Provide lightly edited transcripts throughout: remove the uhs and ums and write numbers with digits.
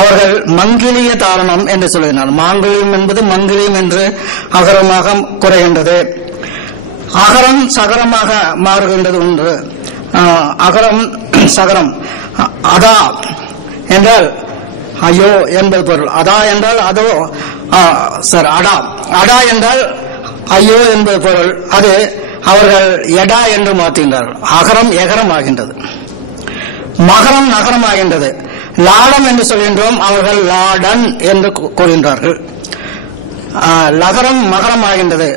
அவர்கள் மங்கிலிய தாரணம் என்று சொல்கிறார். மாங்கிலியம் என்பது மங்கிலியம் என்று அகரமாக குறைகின்றது. அகரம் சகரமாக மாறுகின்றது ஒன்று. அகரம் சகரம். அதா என்றால் ஐயோ என்பது பொருள். அதா என்றால் அதோ அடா. அடா என்றால் ஐயோ என்பது பொருள். அது அவர்கள் எடா என்று மாற்றுகின்றார்கள். அகரம் எகரம் ஆகின்றது. மகரம் நகரம் ஆகின்றது. லாடம் என்று சொல்கின்றோம், அவர்கள் லாடன் என்று கூறுகின்றார்கள். லகரம் மகரம் ஆகின்றது.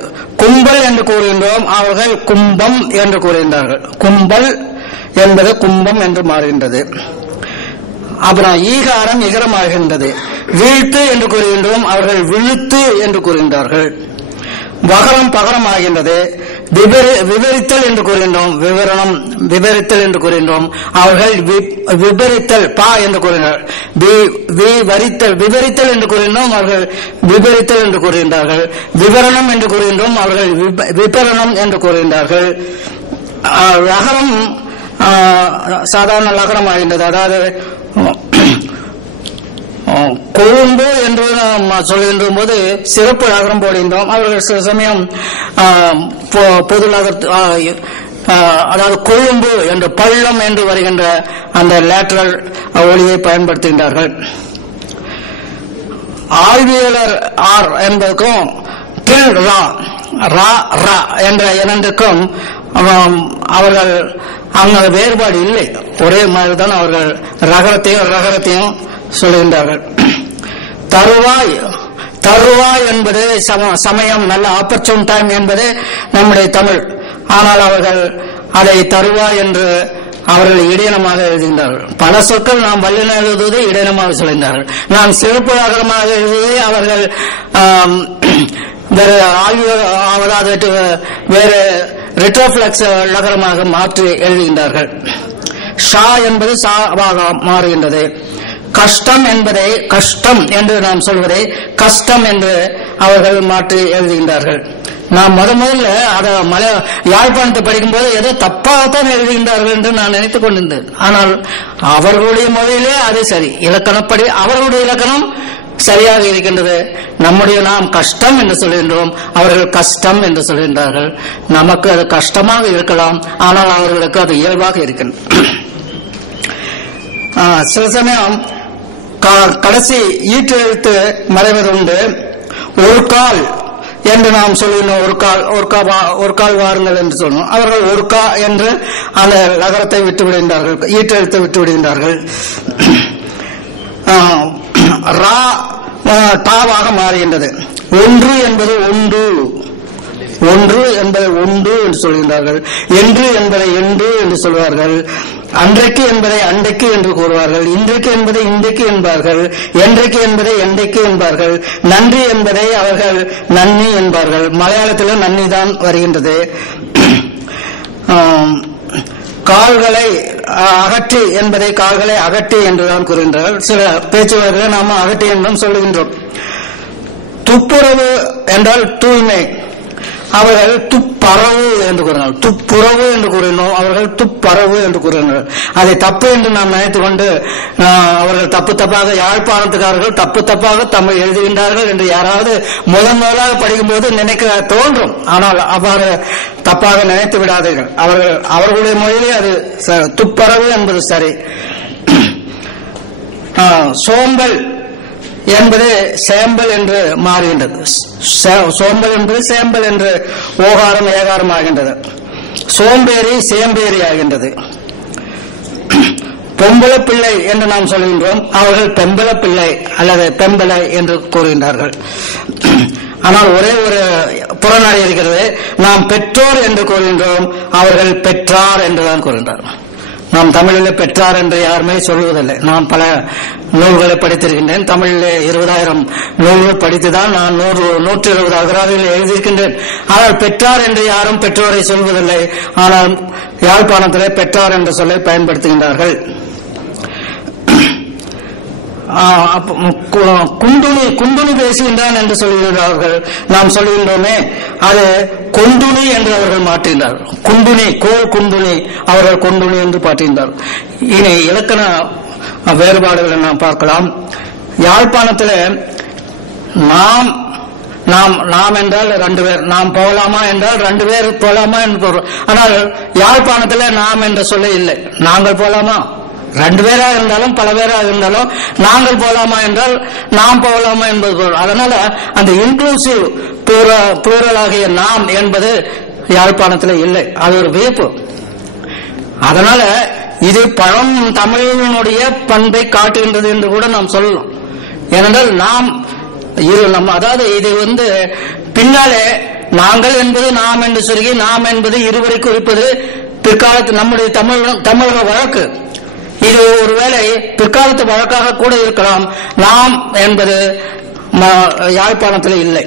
கும்பல் என்று கூறுகின்றோம், அவர்கள் கும்பம் என்று கூறுகின்றார்கள். கும்பல் என்பது கும்பம் என்று மாறுகின்றது. அப்புறம் ஈகாரம் இகரம் ஆகின்றது. வீழ்த்து என்று கூறுகின்றோம், அவர்கள் விழுத்து என்று கூறுகின்றார்கள். வகரம் பகரம் ஆகின்றது. விவரித்தல் என்று கூறுகின்றோம், விவரித்தல் என்று கூறுகின்றோம், அவர்கள் விபரித்தல் பா என்று கூறுகின்றார். விவரித்தல் என்று கூறுகின்றோம், அவர்கள் விபரித்தல் என்று கூறுகின்றார்கள். விவரணம் என்று கூறுகின்றோம், அவர்கள் விபரணம் என்று கூறுகின்றார்கள். லகரம் சாதாரண லகரம் ஆகின்றது. அதாவது கொழும்பு என்று நாம் சொல்கின்ற போது சிறப்பு நகரம் போடுகின்றோம். அவர்கள் சில சமயம் பொது அதாவது கொழும்பு என்று பள்ளம் என்று வருகின்ற அந்த லேட்டரல் ஒலியை பயன்படுத்துகின்றார்கள். ஆழ்வியலர் ஆர் என்பதற்கும் தில் ரா ரா என்ற இரண்டுக்கும் அவர்கள் அங்க வேறுபாடு இல்லை, ஒரே மாதிரி தான் அவர்கள் ரகரத்தையும் சொல்லுகின்றார்கள். தருவாய் என்பது சமயம், நல்ல ஆப்பர்ச்சுன் டைம் என்பது நம்முடைய தமிழ். ஆனால் அவர்கள் அதை தருவாய் என்று அவர்கள் இடையினமாக எழுதுகின்றார்கள். பல சொற்கள் நாம் வல்லின எழுதுவதை இடையினமாக சொல்கின்றார்கள். நாம் சிறப்பு நகரமாக எழுதுவதை அவர்கள் வேறு ரிட்ரோஃப்ளெக்ஸ் நகரமாக மாற்றி எழுதுகின்றார்கள். ஷா என்பது சாவாக மாறுகின்றது. கஷ்டம் என்பதை கஷ்டம் என்று நாம் சொல்வதை கஷ்டம் என்று அவர்கள் மாற்றி எழுதுகின்றார்கள். நான் முதல்ல அதை யாழ்ப்பாணத்தை படிக்கும்போது ஏதோ தப்பாகத்தான் எழுதுகின்றார்கள் என்று நான் நினைத்துக் கொண்டிருந்தேன். ஆனால் அவர்களுடைய மொழியிலே அது சரி, இலக்கணப்படி அவர்களுடைய இலக்கணம் சரியாக இருக்கின்றது. நம்முடைய நாம் கஷ்டம் என்று சொல்கின்றோம், அவர்கள் கஷ்டம் என்று சொல்கின்றார்கள். நமக்கு அது கஷ்டமாக இருக்கலாம், ஆனால் அவர்களுக்கு அது இயல்பாக இருக்கின்றது. சில சமயம் கடைசி ஈட்டு எழுத்து மறைவது உண்டு. ஒரு கால் என்று நாம் சொல்லுகிறோம், ஒரு கால் வாருங்கள் என்று சொல்லணும். அவர்கள் ஒரு கா என்று அந்த நகரத்தை விட்டு விடுகின்றார்கள், ஈட்டு எழுத்தை விட்டு விடுகின்றார்கள். ரா டாவாக மாறுகின்றது. ஒன்று என்பது ஒன்று என்பதை ஒன்று என்று சொல்கின்றார்கள். என்று என்பதை என்று என்று சொல்வார்கள். அன்றைக்கு என்பதை அன்றைக்கு என்று கூறுவார்கள். இன்றைக்கு என்பதை இன்றைக்கு என்பார்கள். என்றைக்கு என்பதை என்றைக்கு என்பார்கள். நன்றி என்பதை அவர்கள் நன்னி என்பார்கள். மலையாளத்திலும் நன்னி தான் வருகின்றது. கால்களை அகற்றி என்பதை கால்களை அகற்றி என்றுதான் கூறுகின்றார்கள். சில பேச்சுவார்களை நாம் அகற்றி என்றும் சொல்லுகின்றோம். துப்புரவு என்றால் தூய்மை, அவர்கள் துப்பறவு என்று கூறினார். துப்புரவு என்று கூறினோம், அவர்கள் துப்பறவு என்று கூறினார்கள். அதை தப்பு என்று நாம் நினைத்துக் கொண்டு அவர்கள் தப்பாக யாழ்ப்பாணத்துக்காரர்கள் தப்பாக தமிழ் எழுதுகின்றார்கள் என்று யாராவது முதலாக படிக்கும்போது நினைக்க தோன்றும். ஆனால் அவ்வாறு தப்பாக நினைத்து விடாதீர்கள். அவர்களுடைய மொழியிலே அது துப்பறவு என்பது சரி. சோம்பல் என்பது சேம்பல் என்று மாறுகின்றது. சோம்பல் என்பது சேம்பல் என்று ஓகாரம் ஏகாரம் ஆகின்றது. சோம்பேறி சேம்பேறி ஆகின்றது. பொம்பளை பிள்ளை என்று நாம் சொல்கின்றோம், அவர்கள் பெம்பளை பிள்ளை அல்லது பெம்பளை என்று கூறுகின்றார்கள். ஆனால் ஒரே ஒரு புறநாடி இருக்கிறது. நாம் பெற்றோர் என்று கூறுகின்றோம், அவர்கள் பெற்றார் என்றுதான் கூறுகின்றார்கள். நாம் தமிழில் பெற்றார் என்று யாருமே சொல்வதில்லை. நான் பல நூல்களை படித்திருக்கின்றேன். தமிழில் 20,000 நூல்கள் படித்துதான் நான் 120 அகராதிகள் எழுதியிருக்கின்றேன். ஆனால் பெற்றார் என்று யாரும் பெற்றோரை சொல்வதில்லை. ஆனால் யாழ்ப்பாணத்திலே பெற்றார் என்ற சொல்லை பயன்படுத்துகின்றார்கள். குண்டுனி பேசுகின்றான் என்று சொல்கிறார்கள். நாம் சொல்கின்றோமே, அது கொண்டுனி என்று அவர்கள் மாற்றுகின்றார்கள். குண்டுனி குண்டுனி, அவர்கள் கொண்டுனி என்று பாட்டுகின்றார்கள். இனி இலக்கண வேறுபாடுகளை நாம் பார்க்கலாம். யாழ்ப்பாணத்தில் நாம் நாம் நாம் என்றால் 2 பேர், நாம் போகலாமா என்றால் 2 பேர் போகலாமா என்று பொருள். ஆனால் யாழ்ப்பாணத்தில் நாம் என்ற சொல்ல இல்லை. நாங்கள் போகலாமா, 2 பேராக இருந்தாலும் பல பேராக இருந்தாலும் நாங்கள் போகலாமா என்றால் நாம் போகலாமா என்பது பொருள். அதனால அந்த இன்க்ளூசிவ் புளூரலாகிய நாம் என்பது யாழ்ப்பாணத்தில் இல்லை. அது ஒரு வியப்பு. அதனால இது பழம் தமிழினுடைய பண்பை காட்டுகின்றது என்று கூட நாம் சொல்லலாம். ஏனென்றால் நாம் அதாவது இது பின்னாலே நாங்கள் என்பது நாம் என்று சொல்லி நாம் என்பது இருவரை குறிப்பது பிற்காலத்து நம்முடைய தமிழக வழக்கு. இது ஒருவேளை பிற்காலத்து வழக்காக கூட இருக்கலாம். நாம் என்பது யாழ்ப்பாணத்தில் இல்லை.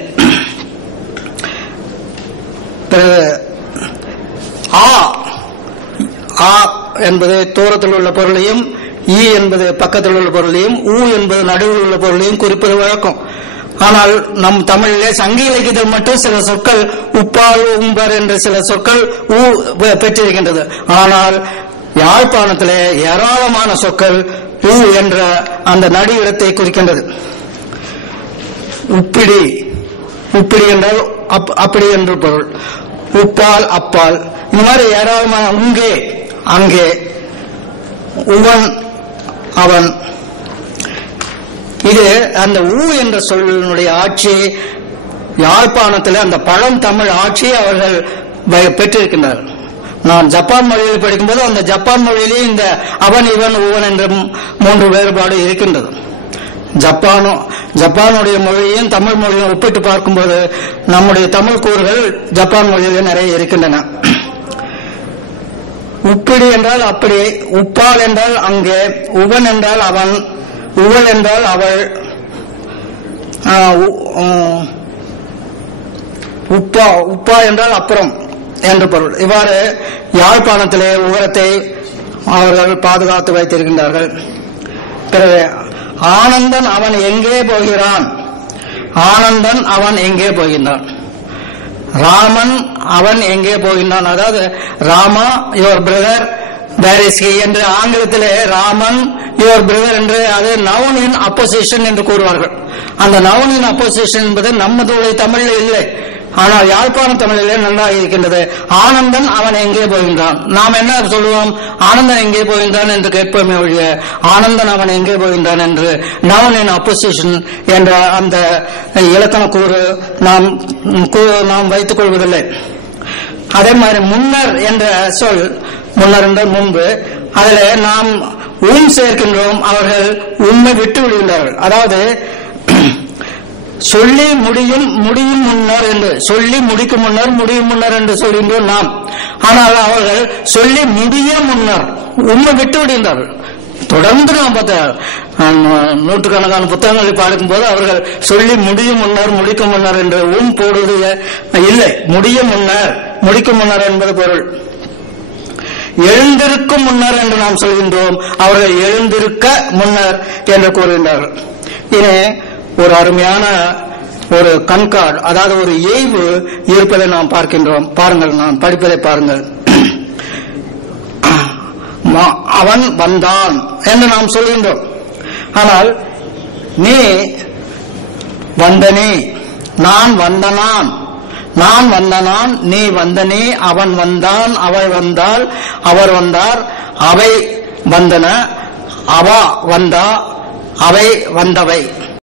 ஆ என்பது தூரத்தில் உள்ள பொருளையும், ஈ என்பது பக்கத்தில் உள்ள பொருளையும், ஊ என்பது நடுவில் உள்ள பொருளையும் குறிப்பது வழக்கம். ஆனால் நம் தமிழிலே சங்க இலக்கியத்தில் மட்டும் சில சொற்கள் உப்பால் உம்பர் என்ற சில சொற்கள் ஊ பெற்றிருக்கின்றது. ஆனால் யாழ்ப்பாணத்திலே ஏராளமான சொற்கள் ஊ என்ற அந்த நடு இடத்தை குறிக்கின்றது. உப்பிடி, உப்பிடி என்றால் அப்படி என்று பொருள். உப்பால் அப்பால், இந்த மாதிரி ஏராளமான உங்கே அங்கே, உவன் அவன். இது அந்த ஊ என்ற சொல்லினுடைய ஆட்சி யாழ்ப்பாணத்தில் அந்த பழந்தமிழ் ஆட்சியை அவர்கள் பெற்றிருக்கின்றார்கள். நான் ஜப்பான் மொழியில் படிக்கும்போது அந்த ஜப்பான் மொழியிலே இந்த அவன் இவன் ஊவன் என்ற 3 வேறுபாடு இருக்கின்றது. ஜப்பானுடைய மொழியும் தமிழ் மொழியும் ஒப்பிட்டு பார்க்கும்போது நம்முடைய தமிழ் கூறுகள் ஜப்பான் மொழியிலே நிறைய இருக்கின்றன. உப்பிடி என்றால் அப்படி, உப்பால் என்றால் அங்கே, உவன் என்றால் அவன், உவள் என்றால் அவள், உப்பா என்றால் அப்புறம் என்று பொருள். இவ்வாறு யாழ்ப்பாணத்திலே உகரத்தை அவர்கள் பாதுகாத்து வைத்திருக்கின்றார்கள். பிறகு ஆனந்தன் அவன் எங்கே போகிறான், ஆனந்தன் அவன் எங்கே போகின்றான், ராமன் அவன் எங்கே போகின்றான். அதாவது Rama your brother where is he என்று ஆங்கிலத்திலே ராமன் யுவர் பிரதர் என்று அது நவுன் இன் அப்போசிஷன் என்று கூறுவார்கள். அந்த நவுன் இன் அப்போசிஷன் என்பது நம்மளுடைய தமிழில் இல்லை. ஆனால் யாழ்ப்பாண தமிழிலே நன்றாக இருக்கின்றது. ஆனந்தன் அவன் எங்கே போகின்றான். நாம் என்ன சொல்லுவோம், ஆனந்தன் எங்கே போகின்றான் என்று கேட்போமே ஒழிய ஆனந்தன் அவன் எங்கே போகின்றான் என்று நவுன் இன் அப்போசிஷன் என்ற அந்த இலக்கண கூறு நாம் வைத்துக் கொள்வதில்லை. அதே மாதிரி முன்னர் என்ற சொல், முன்னர் என்ற முன்பு, அதில் நாம் சேர்க்கின்றோம். அவர்கள் உண்மை விட்டு விடுகின்றார்கள். அதாவது சொல்லி முடியும் முன்னர் என்று, சொல்லி முடிக்கும் முன்னர் முடியும் முன்னர் என்று சொல்கின்றோம் நாம். ஆனால் அவர்கள் சொல்லி முடிய முன்னர் உண்மை விட்டு விடுகின்றார்கள். தொடர்ந்து நாம் நூற்றுக்கணக்கான புத்தகங்களை பார்க்கும் போது அவர்கள் சொல்லி முடியும் முன்னர் முடிக்கும் முன்னர் என்று போடுவது இல்லை. முடிய முன்னர் முடிக்கும் முன்னர் என்பது பொருள். எழுந்திருக்கும் முன்னர் என்று நாம் சொல்கின்றோம். அவர்கள் எழுந்திருக்க முன்னர் என்று கூறுகின்றார்கள். இது ஒரு அருமையான ஒரு கண்கார்டு, அதாவது ஒரு ஏய்வு இருப்பதை நாம் பார்க்கின்றோம். பாருங்கள், நான் படிப்பதை பாருங்கள். அவன் வந்தான் என்று நாம் சொல்கின்றோம். ஆனால் நீ வந்தனே, நான் வந்தனான், நான் வந்தனான், நீ வந்தனே, அவன் வந்தான், அவள் வந்தாள், அவர் வந்தார், அவை வந்தன, அவா வந்தா, அவை வந்தவை.